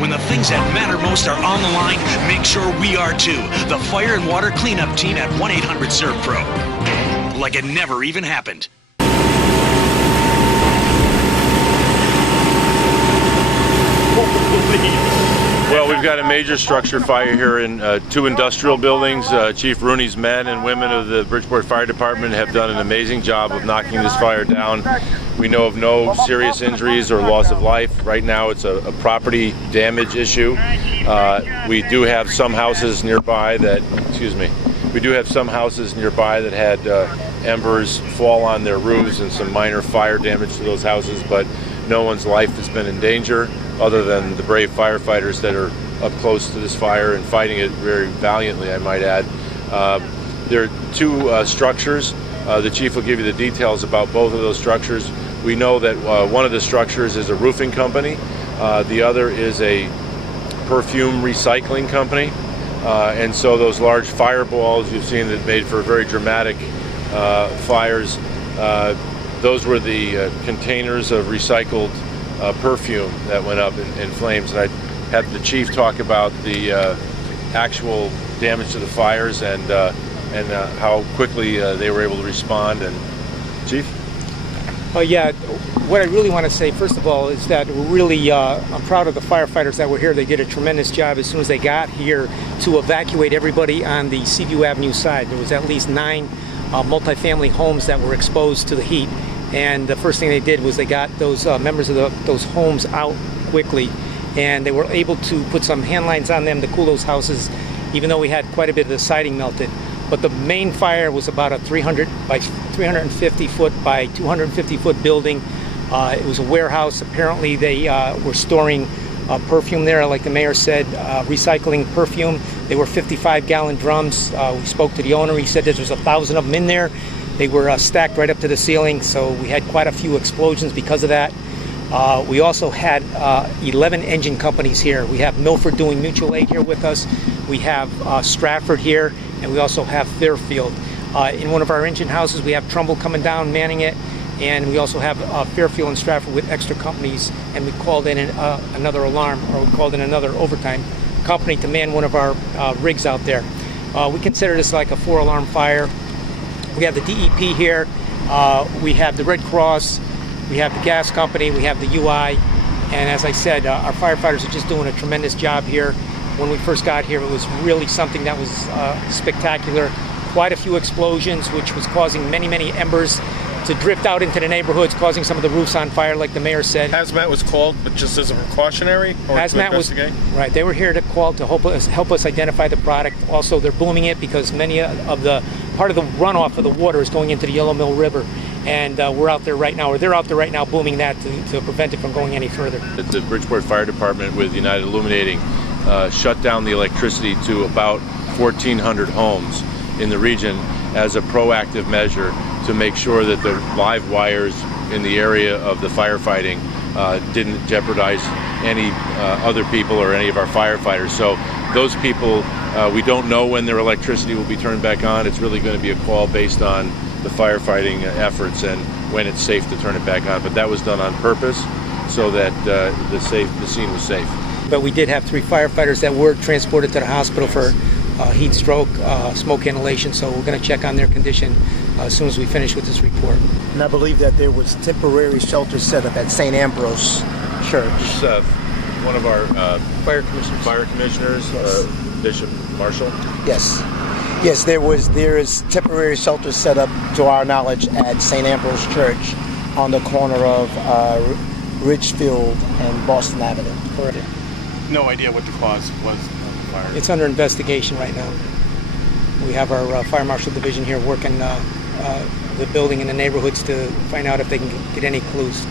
When the things that matter most are on the line, make sure we are too. The Fire and Water Cleanup Team at 1-800-SERVE-PRO. Like it never even happened. Well, we've got a major structure fire here in two industrial buildings. Chief Rooney's men and women of the Bridgeport Fire Department have done an amazing job of knocking this fire down. We know of no serious injuries or loss of life. Right now it's a property damage issue. We do have some houses nearby that, had embers fall on their roofs and some minor fire damage to those houses, but no one's life has been in danger other than the brave firefighters that are up close to this fire and fighting it very valiantly, I might add. There are two structures. The chief will give you the details about both of those structures. We know that one of the structures is a roofing company. The other is a perfume recycling company. And so those large fireballs you've seen that made for very dramatic fires, those were the containers of recycled perfume that went up in flames. And I had the chief talk about the actual damage to the fires and how quickly they were able to respond. And Chief? Yeah, what I really want to say, first of all, is that we're really, I'm proud of the firefighters that were here. They did a tremendous job as soon as they got here to evacuate everybody on the Seaview Avenue side. There was at least 9 multifamily homes that were exposed to the heat. And the first thing they did was they got those members of those homes out quickly. And they were able to put some hand lines on them to cool those houses, even though we had quite a bit of the siding melted. But the main fire was about a 350 foot by 250 foot building. It was a warehouse. Apparently they were storing perfume there, like the mayor said, recycling perfume. They were 55-gallon drums. We spoke to the owner. He said there's 1,000 of them in there. They were stacked right up to the ceiling, so we had quite a few explosions because of that. We also had 11 engine companies here. We have Milford doing mutual aid here with us. We have Stratford here, and we also have Fairfield. In one of our engine houses, we have Trumbull coming down, manning it, and we also have Fairfield and Stratford with extra companies, and we called in another alarm, or we called in another overtime company to man one of our rigs out there. We consider this like a 4-alarm fire. We have the DEP here, we have the Red Cross, we have the gas company, we have the UI, and as I said, our firefighters are just doing a tremendous job here. When we first got here, it was really something that was spectacular. Quite a few explosions, which was causing many, many embers to drift out into the neighborhoods, causing some of the roofs on fire, like the mayor said. Hazmat was called, but just as a precautionary, or Hazmat to investigate? Right. They were here to call to help us identify the product. Also, they're booming it because many of the part of the runoff of the water is going into the Yellow Mill River, and we're out there right now, or they're out there right now, booming that to prevent it from going any further. The Bridgeport Fire Department with United Illuminating shut down the electricity to about 1,400 homes in the region as a proactive measure to make sure that the live wires in the area of the firefighting didn't jeopardize any other people or any of our firefighters. So those people, we don't know when their electricity will be turned back on. It's really going to be a call based on the firefighting efforts and when it's safe to turn it back on. But that was done on purpose so that the scene was safe. But we did have 3 firefighters that were transported to the hospital for heat stroke, smoke inhalation, so we're going to check on their condition as soon as we finish with this report. And I believe that there was temporary shelter set up at St. Ambrose Church. It's one of our fire commissioners, yes. Bishop Marshall. Yes. Yes, there is temporary shelter set up, to our knowledge, at St. Ambrose Church on the corner of Ridgefield and Boston Avenue. Correct. No idea what the cause was of the fire. It's under investigation right now. We have our fire marshal division here working the building and the neighborhoods to find out if they can get any clues.